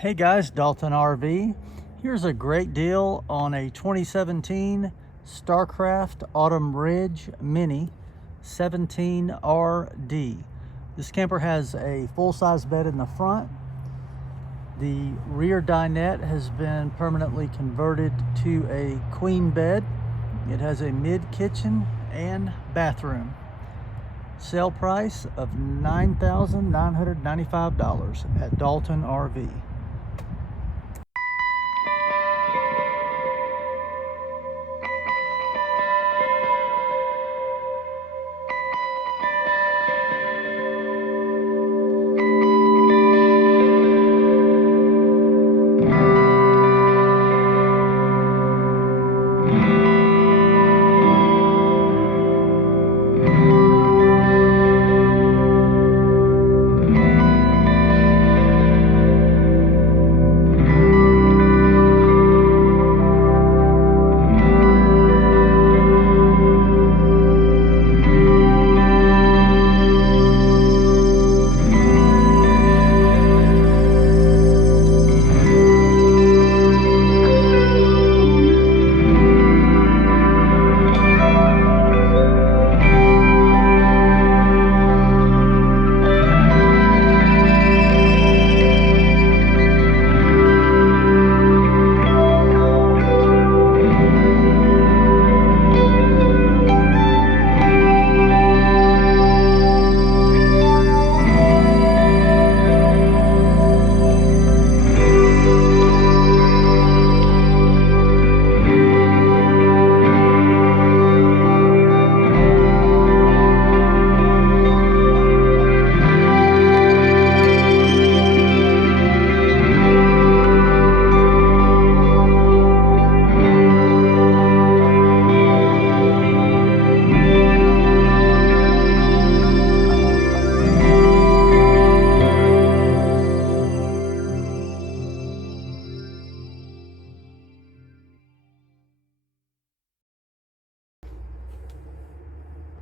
Hey guys, Dalton RV. Here's a great deal on a 2017 Starcraft Autumn Ridge Mini 17RD. This camper has a full-size bed in the front. The rear dinette has been permanently converted to a queen bed. It has a mid-kitchen and bathroom. Sale price of $9,995 at Dalton RV.